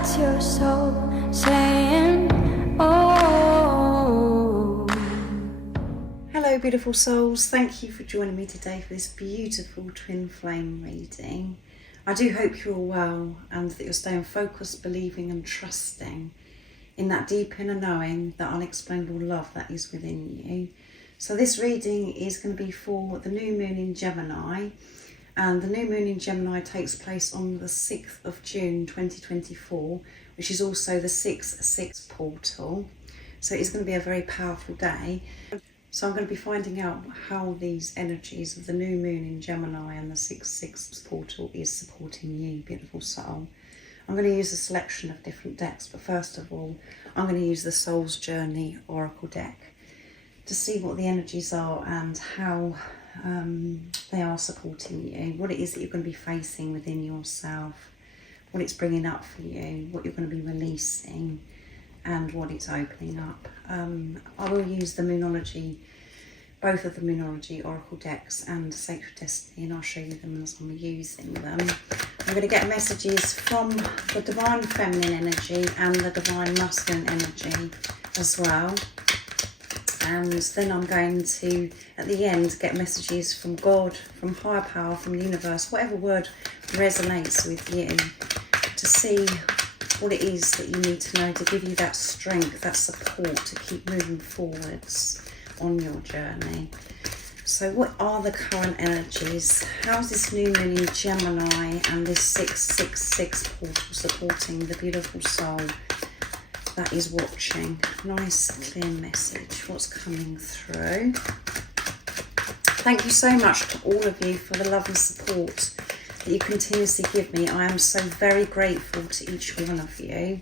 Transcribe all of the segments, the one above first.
That's your soul saying, oh. Hello beautiful souls, thank you for joining me today for this beautiful twin flame reading. I do hope you're all well and that you're staying focused, believing and trusting in that deep inner knowing, that unexplainable love that is within you. So this reading is going to be for the new moon in Gemini, and the new moon in Gemini takes place on the 6th of June 2024, which is also the 6/6 portal. So it's going to be a very powerful day. So I'm going to be finding out how these energies of the new moon in Gemini and the 6/6 portal is supporting you, beautiful soul. I'm going to use a selection of different decks, but first of all, I'm going to use the Soul's Journey Oracle deck to see what the energies are and how they are supporting you, what it is that you're going to be facing within yourself, what it's bringing up for you, what you're going to be releasing, and what it's opening up. I will use the Moonology, both of the Moonology Oracle decks and Sacred Destiny, and I'll show you them as I'm using them. I'm going to get messages from the Divine Feminine energy and the Divine Masculine energy as well. And then I'm going to, at the end, get messages from God, from higher power, from the universe, whatever word resonates with you, to see what it is that you need to know to give you that strength, that support to keep moving forwards on your journey. So what are the current energies? How's this new moon in Gemini and this 6/6 portal supporting the beautiful soul that is watching? Nice clear message. What's coming through? Thank you so much to all of you for the love and support that you continuously give me. I am so very grateful to each one of you.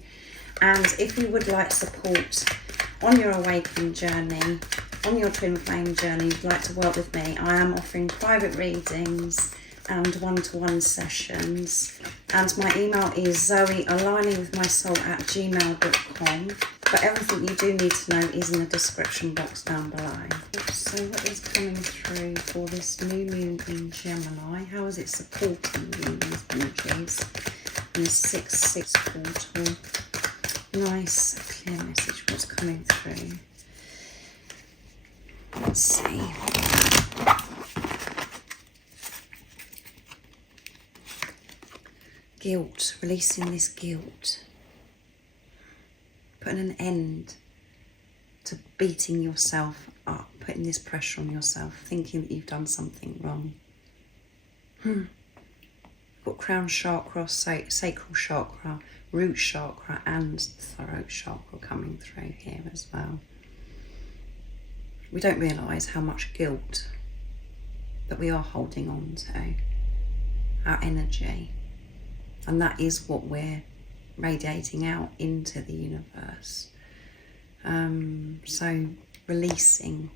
And if you would like support on your awakening journey, on your twin flame journey, you'd like to work with me, I am offering private readings and one-to-one sessions. And my email is zoealigningwithmysoul@gmail.com. But everything you do need to know is in the description box down below. So what is coming through for this new moon in Gemini? How is it supporting you, these energies? And this 6/6 portal. Nice clear message. What's coming through? Let's see. Guilt, releasing this guilt. Putting an end to beating yourself up, putting this pressure on yourself, thinking that you've done something wrong. Got crown chakra, sacral chakra, root chakra and throat chakra coming through here as well. We don't realise how much guilt that we are holding on to, our energy, and that is what we're radiating out into the universe. So releasing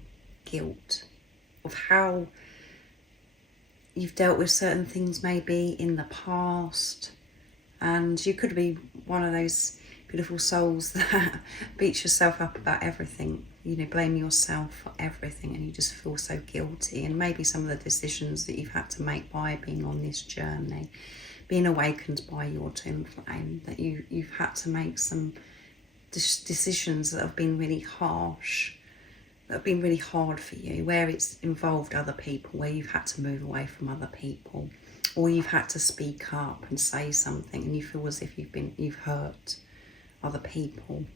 guilt of how you've dealt with certain things maybe in the past, and you could be one of those beautiful souls that beats yourself up about everything, you know, blame yourself for everything, and you just feel so guilty. And maybe some of the decisions that you've had to make by being on this journey, being awakened by your twin flame, that you've had to make some decisions that have been really harsh, that have been really hard for you, where it's involved other people, where you've had to move away from other people, or you've had to speak up and say something and you feel as if you've hurt other people,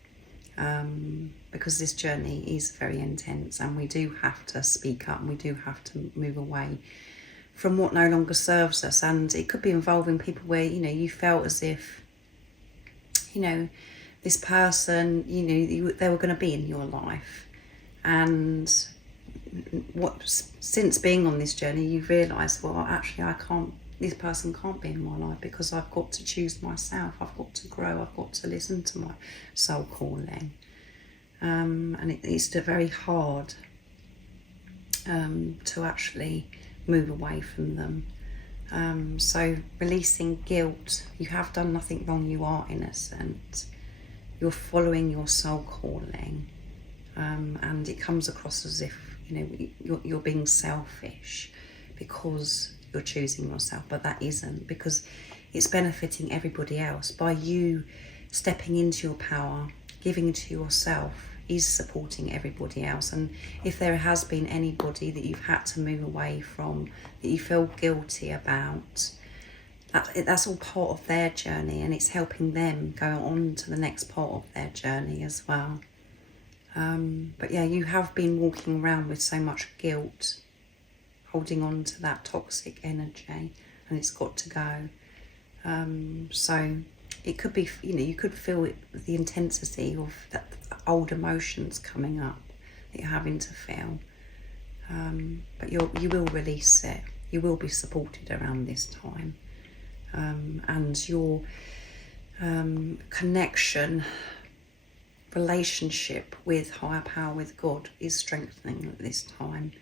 because this journey is very intense and we do have to speak up and we do have to move away from what no longer serves us. And it could be involving people where, you know, you felt as if, you know, this person, you know, they were going to be in your life, and since being on this journey you've realised, well, actually this person can't be in my life because I've got to choose myself, I've got to grow, I've got to listen to my soul calling, and it's very hard to actually move away from them. So releasing guilt, you have done nothing wrong, you are innocent, you're following your soul calling, and it comes across as if, you know, you're being selfish because you're choosing yourself, but that isn't, because it's benefiting everybody else by you stepping into your power, giving to yourself, is supporting everybody else. And if there has been anybody that you've had to move away from, that you feel guilty about, that's all part of their journey, and it's helping them go on to the next part of their journey as well. But yeah, you have been walking around with so much guilt, holding on to that toxic energy, and it's got to go. So it could be, you could feel it, the intensity of that old emotions coming up that you're having to feel. But you will release it. You will be supported around this time. And your connection, relationship with higher power, with God, is strengthening at this time.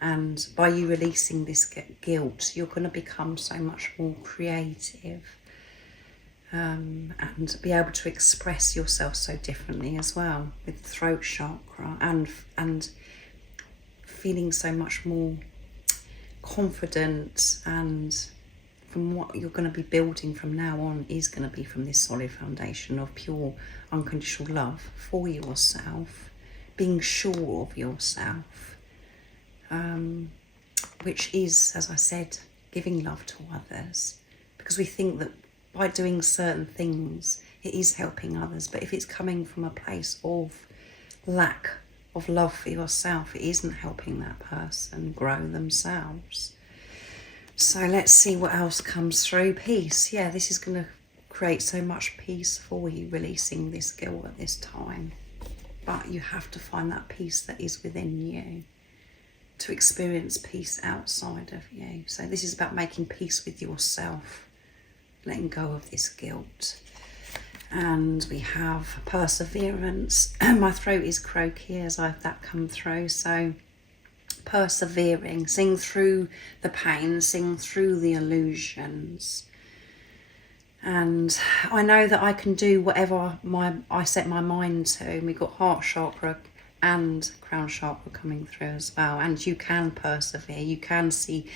And by you releasing this guilt, you're going to become so much more creative, and be able to express yourself so differently as well, with the throat chakra, and feeling so much more confident. And from what you're going to be building from now on is going to be from this solid foundation of pure unconditional love for yourself, being sure of yourself, which is, as I said, giving love to others, because we think that by doing certain things it is helping others, but if it's coming from a place of lack of love for yourself, it isn't helping that person grow themselves. So let's see what else comes through. Peace. Yeah, this is going to create so much peace for you, releasing this guilt at this time. But you have to find that peace that is within you to experience peace outside of you. So this is about making peace with yourself, letting go of this guilt. And we have perseverance. My throat is croaky as I've that come through. So persevering, seeing through the pain, seeing through the illusions. And I know that I can do whatever I set my mind to. And we've got heart chakra and crown chakra coming through as well. And you can persevere. You can see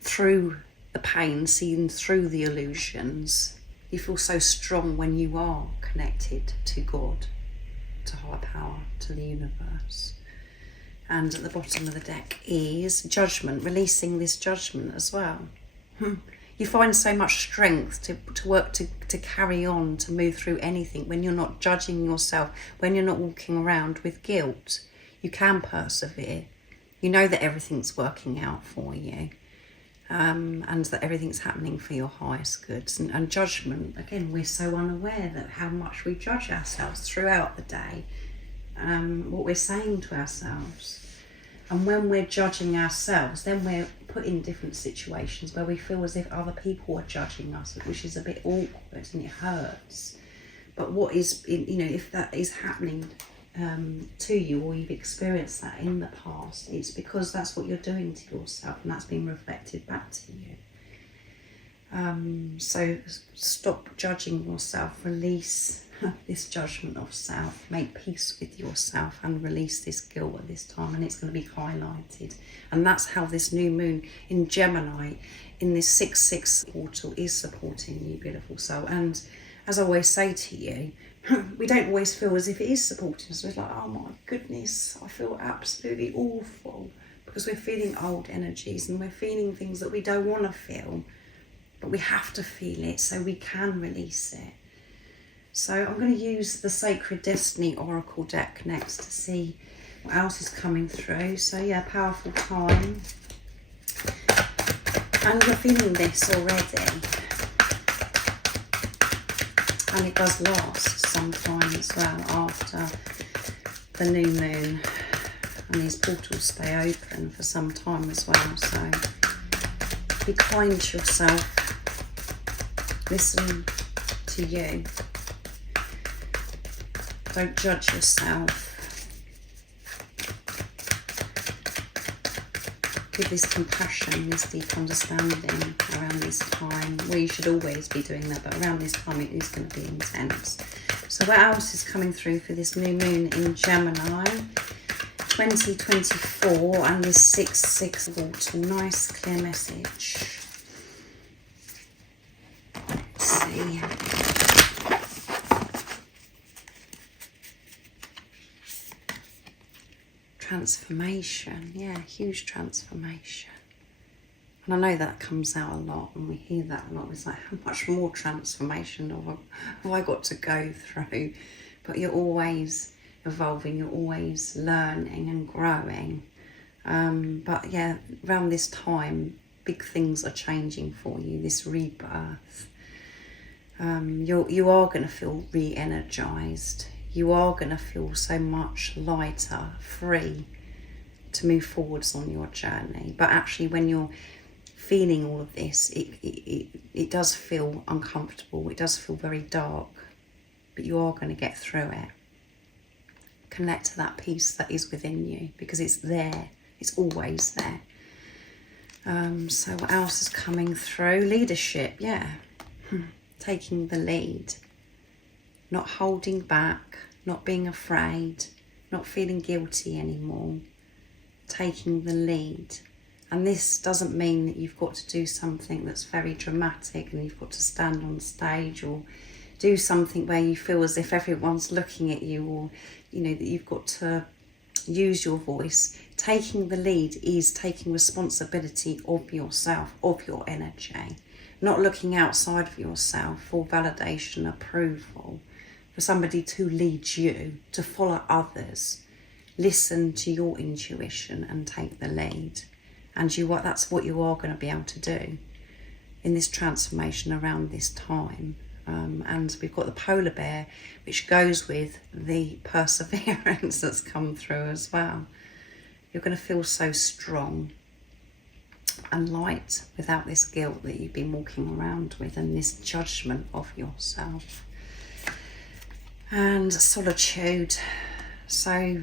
through the pain, seeing through the illusions. You feel so strong when you are connected to God, to higher power, to the universe. And at the bottom of the deck is judgment, releasing this judgment as well. You find so much strength to work, to carry on, to move through anything when you're not judging yourself, when you're not walking around with guilt. You can persevere. You know that everything's working out for you, and that everything's happening for your highest goods. And judgment, again, we're so unaware that how much we judge ourselves throughout the day, what we're saying to ourselves. And when we're judging ourselves, then we're put in different situations where we feel as if other people are judging us, which is a bit awkward and it hurts. But what is, if that is happening to you, or you've experienced that in the past, it's because that's what you're doing to yourself, and that's being reflected back to you. So stop judging yourself, release this judgment of self, make peace with yourself, and release this guilt at this time, and it's going to be highlighted. And that's how this new moon in Gemini in this 6/6 portal is supporting you, beautiful soul. And as I always say to you, we don't always feel as if it is supporting us. We're like, oh my goodness, I feel absolutely awful, because we're feeling old energies and we're feeling things that we don't want to feel, but we have to feel it so we can release it. So I'm going to use the Sacred Destiny Oracle deck next to see what else is coming through. So yeah, powerful time. And you're feeling this already. And it does last some time as well after the new moon. And these portals stay open for some time as well. So be kind to yourself. Listen to you. Don't judge yourself. Give this compassion, this deep understanding around this time. Well, you should always be doing that, but around this time it is going to be intense. So what else is coming through for this new moon in Gemini 2024 and this 6/6 portal? Nice clear message. Let's see. transformation. Yeah, huge transformation. And I know that comes out a lot, and we hear that a lot. It's like, how much more transformation have I got to go through? But you're always evolving, you're always learning and growing. But yeah, around this time, big things are changing for you, this rebirth. You are going to feel re-energized. You are going to feel so much lighter, free to move forwards on your journey. But actually, when you're feeling all of this, it does feel uncomfortable. It does feel very dark, but you are going to get through it. Connect to that peace that is within you, because it's there. It's always there. So what else is coming through? Leadership, yeah. Taking the lead. Not holding back, not being afraid, not feeling guilty anymore. Taking the lead. And this doesn't mean that you've got to do something that's very dramatic and you've got to stand on stage or do something where you feel as if everyone's looking at you, or that you've got to use your voice. Taking the lead is taking responsibility of yourself, of your energy, not looking outside of yourself for validation, approval, for somebody to lead you, to follow others. Listen to your intuition and take the lead. And that's what you are going to be able to do in this transformation around this time. And we've got the polar bear, which goes with the perseverance that's come through as well. You're going to feel so strong and light without this guilt that you've been walking around with and this judgment of yourself. And solitude. So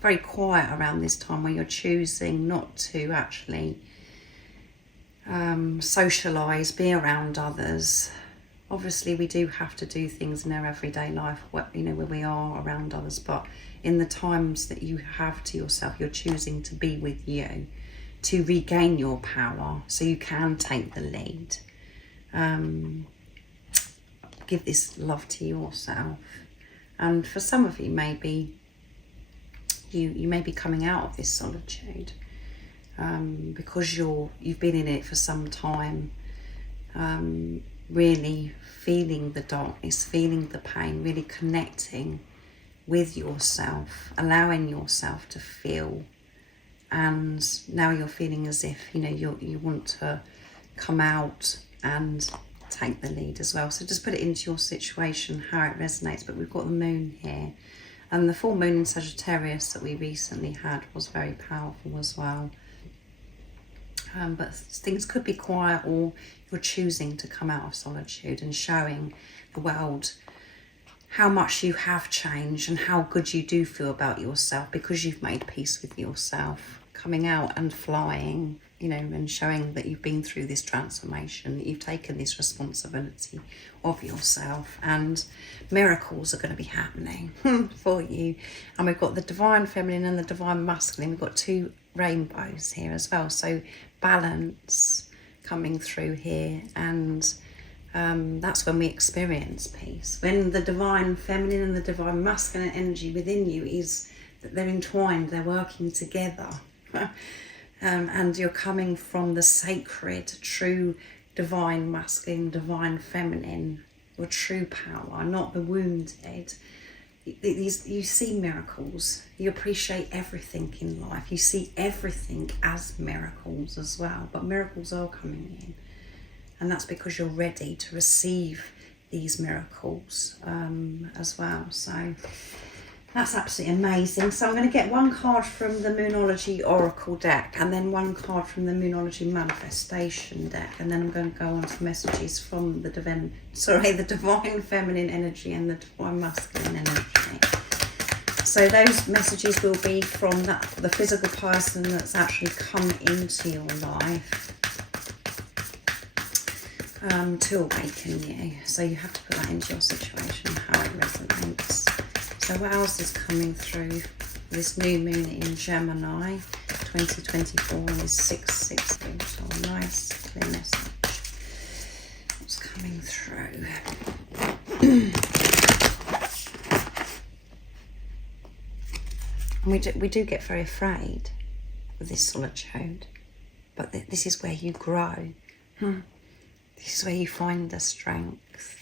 very quiet around this time, where you're choosing not to actually socialise, be around others. Obviously, we do have to do things in our everyday life, where we are around others, but in the times that you have to yourself, you're choosing to be with you, to regain your power, so you can take the lead. Give this love to yourself. And for some of you, maybe you may be coming out of this solitude because you've been in it for some time, really feeling the darkness, feeling the pain, really connecting with yourself, allowing yourself to feel. And now you're feeling as if you want to come out and take the lead as well. So just put it into your situation, how it resonates. But we've got the moon here, and the full moon in Sagittarius that we recently had was very powerful as well. But things could be quiet, or you're choosing to come out of solitude and showing the world how much you have changed and how good you do feel about yourself, because you've made peace with yourself. Coming out and flying, and showing that you've been through this transformation, that you've taken this responsibility of yourself, and miracles are going to be happening for you. And we've got the divine feminine and the divine masculine. We've got two rainbows here as well. So balance coming through here, and that's when we experience peace. When the divine feminine and the divine masculine energy within you is that they're entwined, they're working together. And you're coming from the sacred, true, divine masculine, divine feminine, your true power, not the wounded. You see miracles. You appreciate everything in life. You see everything as miracles as well. But miracles are coming in. And that's because you're ready to receive these miracles as well. So that's absolutely amazing. So I'm going to get one card from the Moonology Oracle deck, and then one card from the Moonology Manifestation deck, and then I'm going to go on to messages from the divine feminine energy and the divine masculine energy. So those messages will be from the physical person that's actually come into your life to awaken you. So you have to put that into your situation, how it resonates. So what else is coming through this new moon in Gemini 2024 is 660? So a nice clear message. What's coming through? And we do get very afraid of this solitude, but this is where you grow. This is where you find the strength.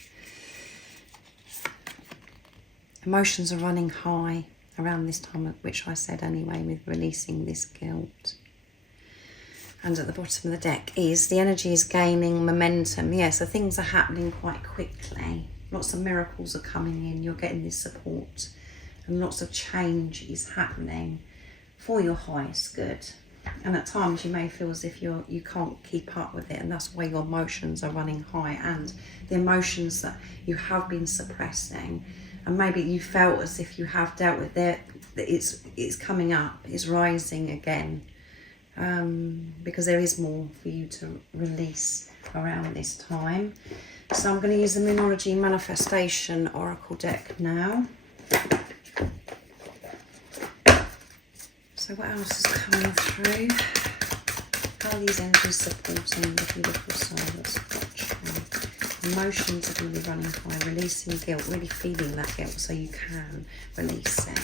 Emotions are running high around this time, which I said anyway, with releasing this guilt. And at the bottom of the deck is the energy is gaining momentum. Yeah, so things are happening quite quickly. Lots of miracles are coming in. You're getting this support, and lots of change is happening for your highest good. And at times you may feel as if you can't keep up with it, and that's why your emotions are running high, and the emotions that you have been suppressing, and maybe you felt as if you have dealt with it, that it's coming up, it's rising again. Because there is more for you to release around this time. So I'm going to use the Moonology Manifestation Oracle deck now. So what else is coming through? How are these energies supporting the beautiful soul that's watching? Emotions are going to be running high, releasing guilt, really feeling that guilt so you can release it.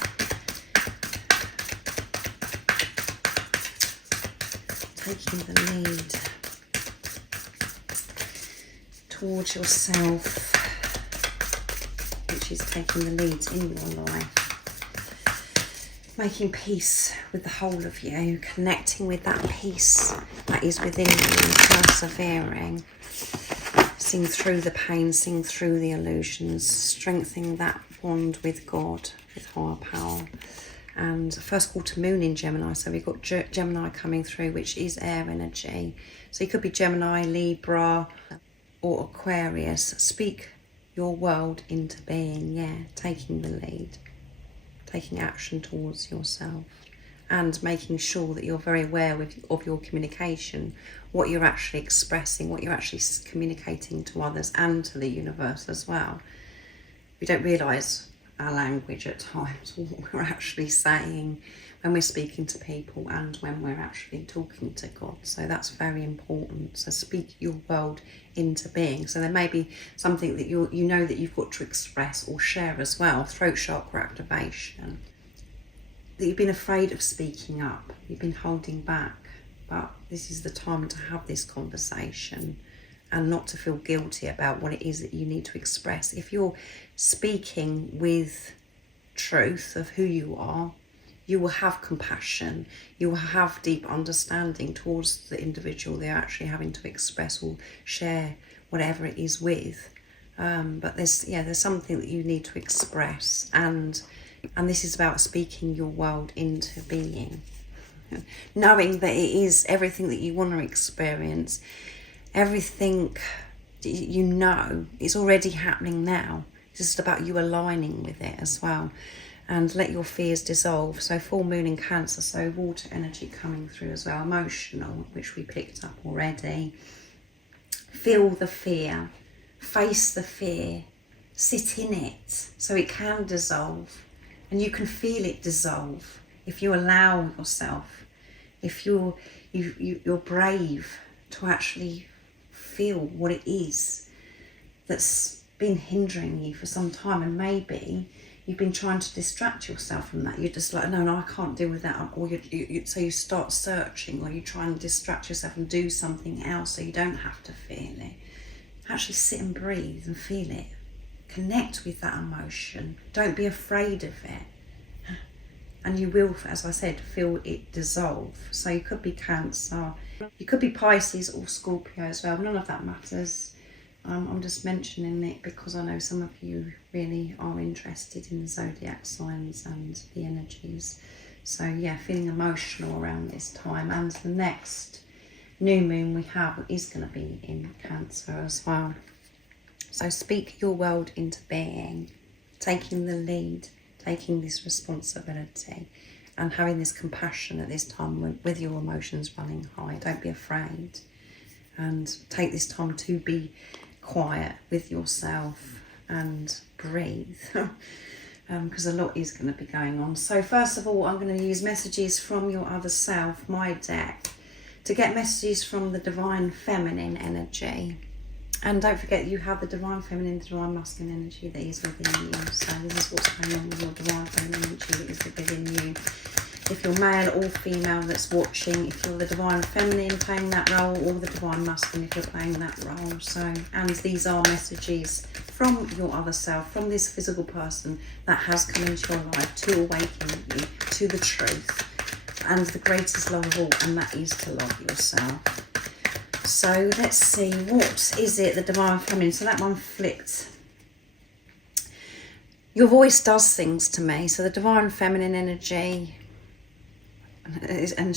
Taking the lead towards yourself, which is taking the lead in your life. Making peace with the whole of you, connecting with that peace that is within you, persevering, seeing through the pain, seeing through the illusions, strengthening that bond with God, with higher power. And first quarter moon in Gemini, so we've got Gemini coming through, which is air energy. So you could be Gemini, Libra or Aquarius. Speak your world into being, yeah, taking the lead, taking action towards yourself, and making sure that you're very aware of your communication, what you're actually expressing, what you're actually communicating to others and to the universe as well. We don't realise our language at times, what we're actually saying when we're speaking to people and when we're actually talking to God. So that's very important. So speak your world into being. So there may be something that you know that you've got to express or share as well. Throat chakra activation. That you've been afraid of speaking up. You've been holding back. But this is the time to have this conversation and not to feel guilty about what it is that you need to express. If you're speaking with truth of who you are, you will have compassion, you will have deep understanding towards the individual they're actually having to express or share whatever it is with. But there's something that you need to express, and this is about speaking your world into being. Knowing that it is everything that you want to experience, everything you know, it's already happening now. It's just about you aligning with it as well. And let your fears dissolve. So full moon in Cancer, so water energy coming through as well. Emotional, which we picked up already. Feel the fear. Face the fear. Sit in it so it can dissolve. And you can feel it dissolve if you allow yourself. If you're brave to actually feel what it is that's been hindering you for some time, and maybe you've been trying to distract yourself from that. You're just like, no, I can't deal with that. Or so you start searching, or you try and distract yourself and do something else so you don't have to feel it. Actually sit and breathe and feel it. Connect with that emotion. Don't be afraid of it. And you will, as I said, feel it dissolve. So you could be Cancer, you could be Pisces or Scorpio as well. None of that matters. I'm just mentioning it because I know some of you really are interested in the zodiac signs and the energies. So yeah, feeling emotional around this time. And the next new moon we have is going to be in Cancer as well. So speak your world into being, taking the lead, taking this responsibility and having this compassion at this time with your emotions running high. Don't be afraid, and take this time to be quiet with yourself and breathe, because a lot is going to be going on. So first of all, I'm going to use messages from your other self, my deck, to get messages from the divine feminine energy. And don't forget, you have the divine feminine, the divine masculine energy that is within you. So this is what's going on with your divine feminine energy that is within you. If you're male or female that's watching, if you're the divine feminine playing that role, or the divine masculine if you're playing that role. So, and these are messages from your other self, from this physical person that has come into your life to awaken you to the truth and the greatest love of all, and that is to love yourself. So let's see, what is it, the divine feminine? So that one flipped. Your voice does things to me. So the divine feminine energy and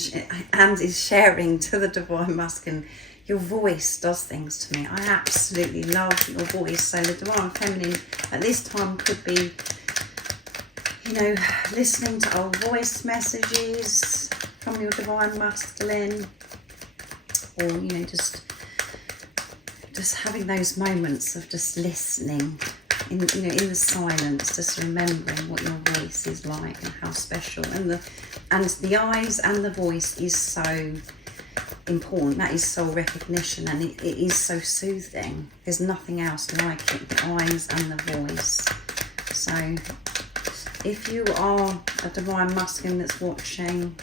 is sharing to the divine masculine. Your voice does things to me. I absolutely love your voice. So the divine feminine at this time could be, you know, listening to old voice messages from your divine masculine, or, you know, just having those moments of just listening in, you know, in the silence, just remembering what your voice is like and how special, and the eyes and the voice is so important. That is soul recognition, and it is so soothing. There's nothing else like it, the eyes and the voice. So if you are a divine masculine that's watching,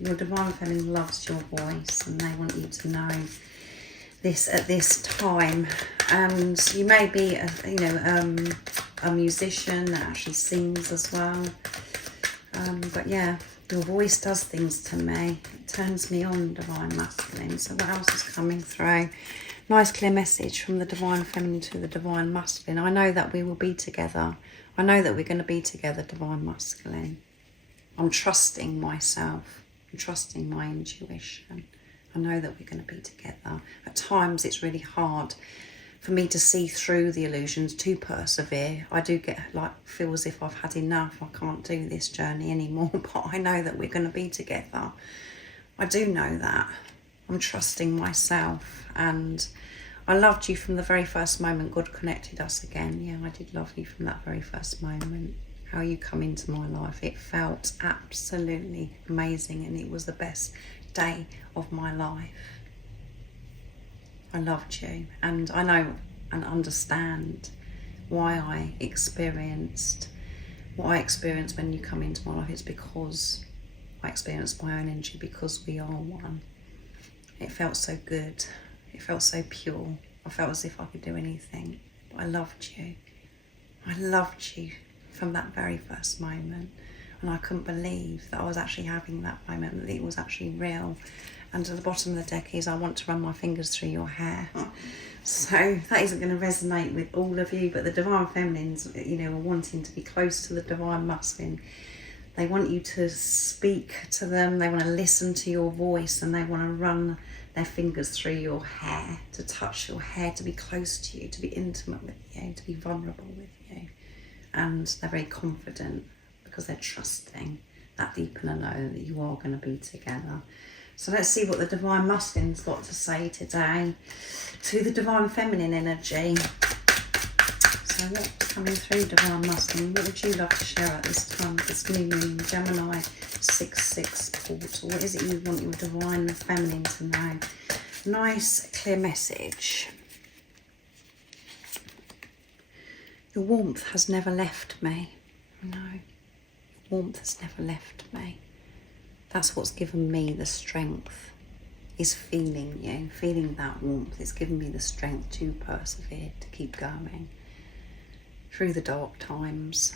your divine feminine loves your voice, and they want you to know this at this time. And you may be a musician that actually sings as well, but yeah, your voice does things to me. It turns me on, divine masculine. So what else is coming through? Nice clear message from the divine feminine to the divine masculine. I know that we will be together. I know that we're going to be together, divine masculine. I'm trusting myself. I'm trusting my intuition. I know that we're going to be together. At times it's really hard for me to see through the illusions, to persevere. I do get feel as if I've had enough. I can't do this journey anymore, but I know that we're going to be together. I do know that. I'm trusting myself, and I loved you from the very first moment God connected us again. Yeah, I did love you from that very first moment. How you come into my life, it felt absolutely amazing, and it was the best day of my life. I loved you, and I know and understand why I experienced what I experienced when you come into my life. It's because I experienced my own energy, because we are one. It felt so good. It felt so pure. I felt as if I could do anything. But I loved you. I loved you from that very first moment. And I couldn't believe that I was actually having that moment, that it was actually real. And at the bottom of the deck is, I want to run my fingers through your hair. So that isn't going to resonate with all of you, but the divine feminines, you know, are wanting to be close to the divine masculine. They want you to speak to them. They want to listen to your voice, and they want to run their fingers through your hair, to touch your hair, to be close to you, to be intimate with you, to be vulnerable with you. And they're very confident because they're trusting that deep in a know that you are going to be together. So let's see what the divine masculine's got to say today to the divine feminine energy. So what's coming through, divine masculine? What would you love to share at this time, this new moon, Gemini 6/6 portal? What is it you want your divine feminine to know? Nice clear message. Your warmth has never left me. No, your warmth has never left me. That's what's given me the strength, is feeling you, feeling that warmth. It's given me the strength to persevere, to keep going through the dark times.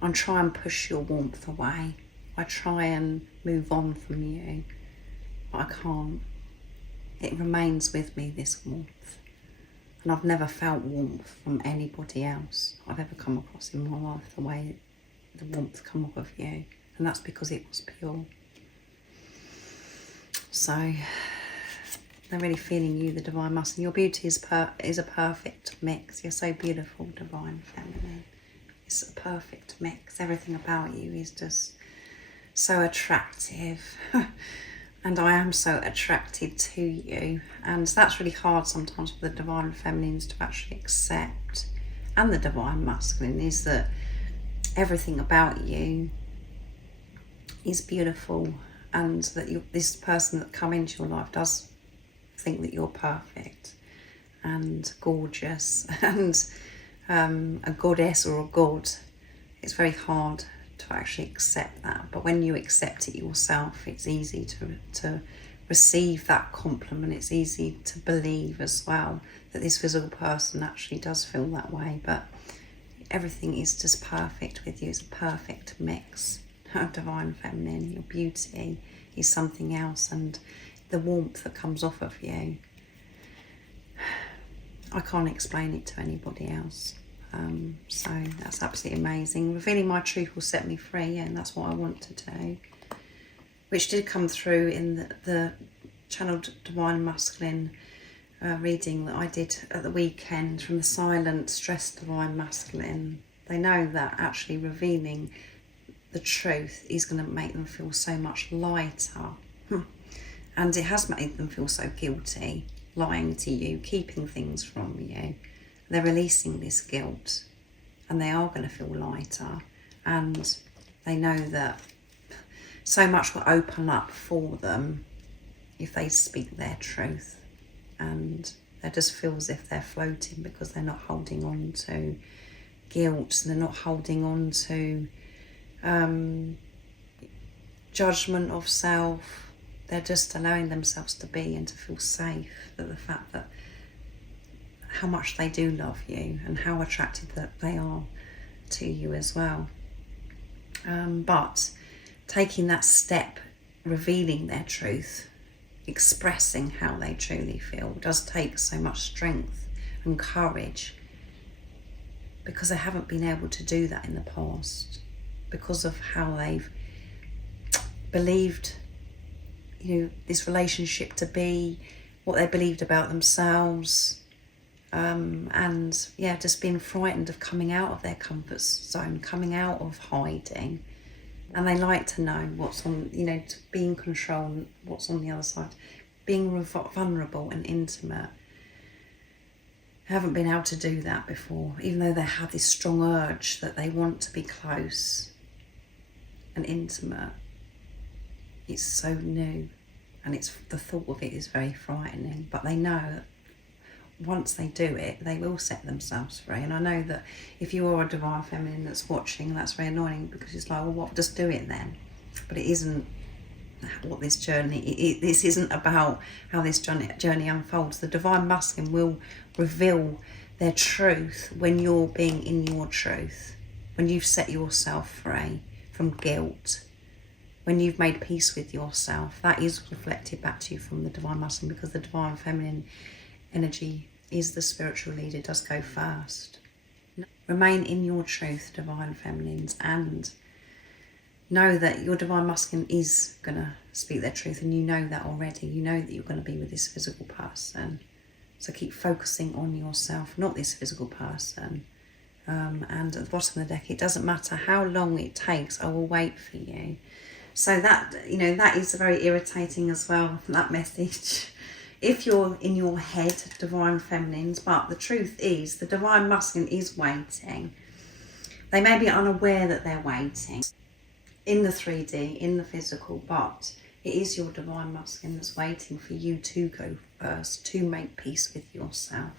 I try and push your warmth away. I try and move on from you, but I can't. It remains with me, this warmth. And I've never felt warmth from anybody else I've ever come across in my life, the way the warmth come off of you. And that's because it was pure. So they're really feeling you, the divine masculine. Your beauty is a perfect mix. You're so beautiful, divine feminine. It's a perfect mix. Everything about you is just so attractive. And I am so attracted to you. And that's really hard sometimes for the divine feminines to actually accept. And the divine masculine is that everything about you is beautiful, and that this person that come into your life does think that you're perfect and gorgeous and a goddess or a god. It's very hard to actually accept that, but when you accept it yourself, it's easy to receive that compliment. It's easy to believe as well that this physical person actually does feel that way, but everything is just perfect with you. It's a perfect mix. Divine Feminine, your beauty is something else, and the warmth that comes off of you, I can't explain it to anybody else. So that's absolutely amazing. Revealing my truth will set me free, and that's what I want to do, which did come through in the channeled Divine Masculine reading that I did at the weekend from the silent, stressed Divine Masculine. They know that actually revealing the truth is going to make them feel so much lighter. And it has made them feel so guilty, lying to you, keeping things from you. They're releasing this guilt, and they are going to feel lighter, and they know that so much will open up for them if they speak their truth, and they just feel as if they're floating because they're not holding on to guilt, they're not holding on to judgment of self. They're just allowing themselves to be and to feel safe, that the fact that how much they do love you and how attracted that they are to you as well. But taking that step, revealing their truth, expressing how they truly feel, does take so much strength and courage, because they haven't been able to do that in the past, because of how they've believed, this relationship to be, what they believed about themselves, and just being frightened of coming out of their comfort zone, coming out of hiding. And they like to know what's on, to be in control, what's on the other side, being vulnerable and intimate. I haven't been able to do that before, even though they have this strong urge that they want to be close and intimate. It's so new, and the thought of it is very frightening, but they know that once they do it, they will set themselves free. And I know that if you are a Divine Feminine that's watching, that's very annoying, because it's like, well, what? Just do it then. But it isn't what this journey, this isn't about how this journey unfolds. The Divine Masculine will reveal their truth when you're being in your truth, when you've set yourself free from guilt, when you've made peace with yourself. That is reflected back to you from the Divine Masculine, because the Divine Feminine energy is the spiritual leader, does go first. Remain in your truth, Divine Feminines, and know that your Divine Masculine is going to speak their truth, and you know that already. You know that you're going to be with this physical person. So keep focusing on yourself, not this physical person. And at the bottom of the deck, it doesn't matter how long it takes, I will wait for you. So that, that is very irritating as well, that message. If you're in your head, Divine Feminines, but the truth is the Divine Masculine is waiting. They may be unaware that they're waiting in the 3D, in the physical, but it is your Divine Masculine that's waiting for you to go first, to make peace with yourself.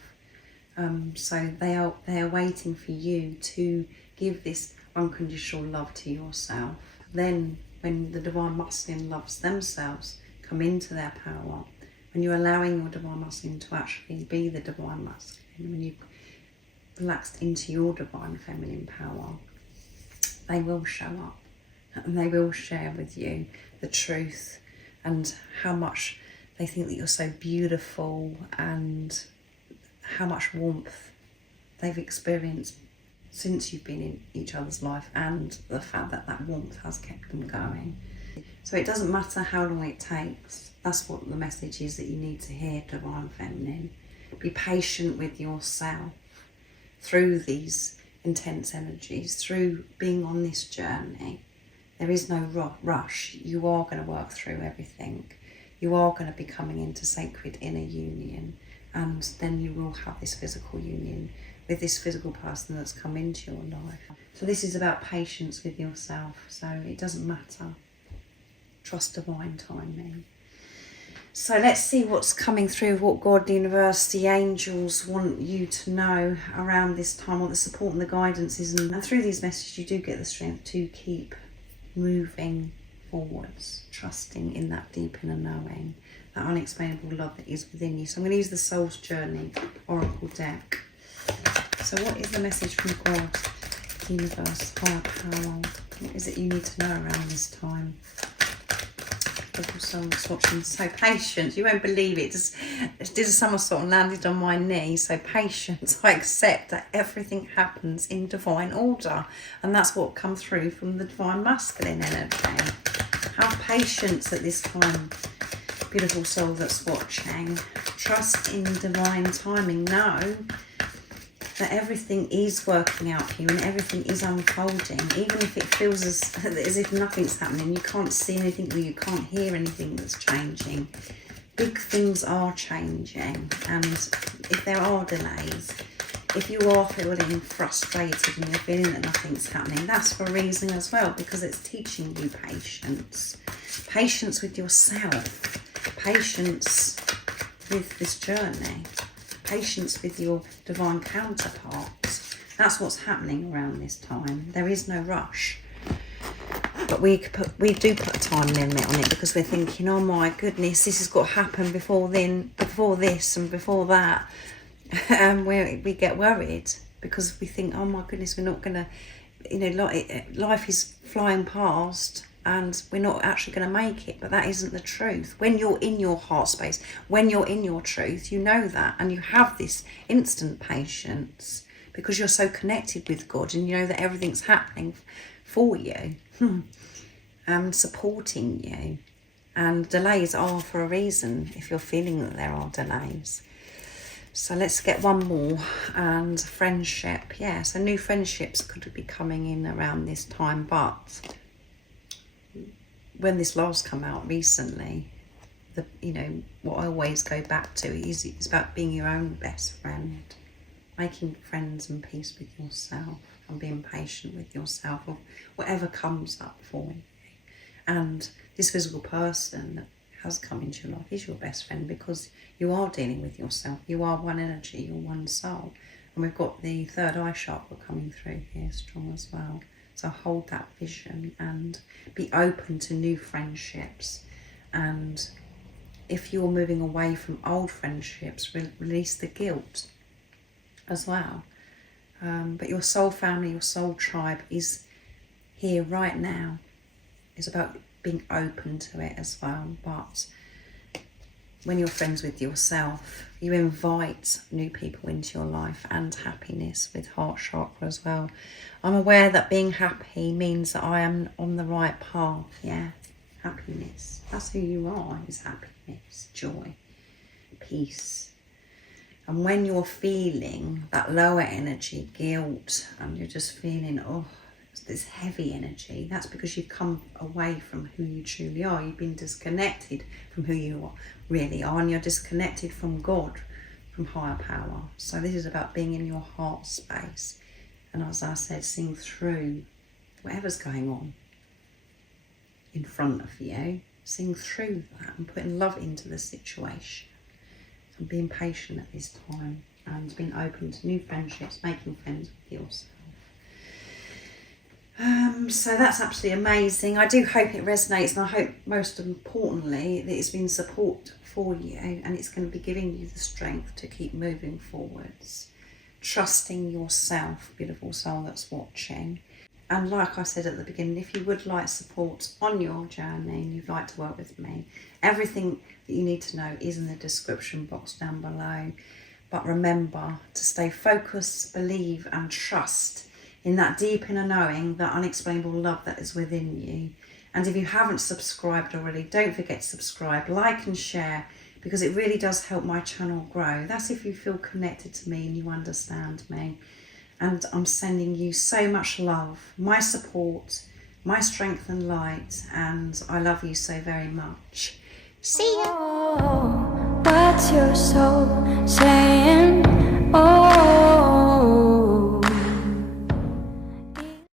So they are waiting for you to give this unconditional love to yourself. Then when the Divine Masculine loves themselves, come into their power, when you're allowing your Divine Masculine to actually be the Divine Masculine, when you've relaxed into your Divine Feminine power, they will show up and they will share with you the truth and how much they think that you're so beautiful, and how much warmth they've experienced since you've been in each other's life, and the fact that that warmth has kept them going. So it doesn't matter how long it takes. That's what the message is that you need to hear, Divine Feminine. Be patient with yourself through these intense energies, through being on this journey. There is no rush. You are going to work through everything. You are going to be coming into sacred inner union, and then you will have this physical union with this physical person that's come into your life. So this is about patience with yourself. So it doesn't matter. Trust divine timing. So let's see what's coming through, what God, the universe, the angels want you to know around this time, what the support and the guidance is. And through these messages, you do get the strength to keep moving forwards, trusting in that deep inner knowing, that unexplainable love that is within you. So I'm going to use the Soul's Journey Oracle deck. So what is the message from God, the universe, higher power? What is it you need to know around this time? Someone's watching. So patience, you won't believe it. Just did a somersault and landed on my knee. So patience, I accept that everything happens in divine order, and that's what comes through from the divine masculine energy. Have patience at this time, beautiful soul that's watching. Trust in divine timing. Know that everything is working out for you and everything is unfolding, even if it feels as if nothing's happening. You can't see anything, or you can't hear anything that's changing. Big things are changing, and if there are delays, if you are feeling frustrated and you're feeling that nothing's happening, that's for a reason as well, because it's teaching you patience. Patience with yourself, patience with this journey, patience with your divine counterparts. That's what's happening around this time. There is no rush, but we do put a time limit on it, because we're thinking, oh my goodness, this has got to happen before this and before that, and we get worried because we think, oh my goodness, we're not gonna, life is flying past and we're not actually going to make it. But that isn't the truth. When you're in your heart space, when you're in your truth, you know that, and you have this instant patience because you're so connected with God, and you know that everything's happening for you and supporting you. And delays are for a reason if you're feeling that there are delays. So let's get one more. And friendship, yeah, so new friendships could be coming in around this time. But when this last come out recently, what I always go back to is it's about being your own best friend, making friends and peace with yourself, and being patient with yourself, or whatever comes up for you. And this physical person that has come into your life is your best friend, because you are dealing with yourself. You are one energy, you're one soul. And we've got the third eye chakra coming through here strong as well. So hold that vision and be open to new friendships. And if you're moving away from old friendships, release the guilt as well. But your soul family, your soul tribe is here right now. It's about being open to it as well. But when you're friends with yourself, you invite new people into your life, and happiness with heart chakra as well. I'm aware that being happy means that I am on the right path. Yeah, happiness. That's who you are, is happiness, joy, peace. And when you're feeling that lower energy, guilt, and you're just feeling, this heavy energy, that's because you've come away from who you truly are. You've been disconnected from who you really are, and you're disconnected from God, from higher power. So this is about being in your heart space, and as I said, seeing through whatever's going on in front of you, seeing through that and putting love into the situation, and being patient at this time, and being open to new friendships, making friends with yourself. So that's absolutely amazing. I do hope it resonates, and I hope most importantly that it's been support for you, and it's going to be giving you the strength to keep moving forwards, trusting yourself, beautiful soul that's watching. And like I said at the beginning, if you would like support on your journey and you'd like to work with me, everything that you need to know is in the description box down below. But remember to stay focused, believe and trust in that deep inner knowing, that unexplainable love that is within you. And if you haven't subscribed already, don't forget to subscribe, like and share, because it really does help my channel grow. That's if you feel connected to me and you understand me. And I'm sending you so much love, my support, my strength and light, and I love you so very much. See ya! Oh, what's your soul saying?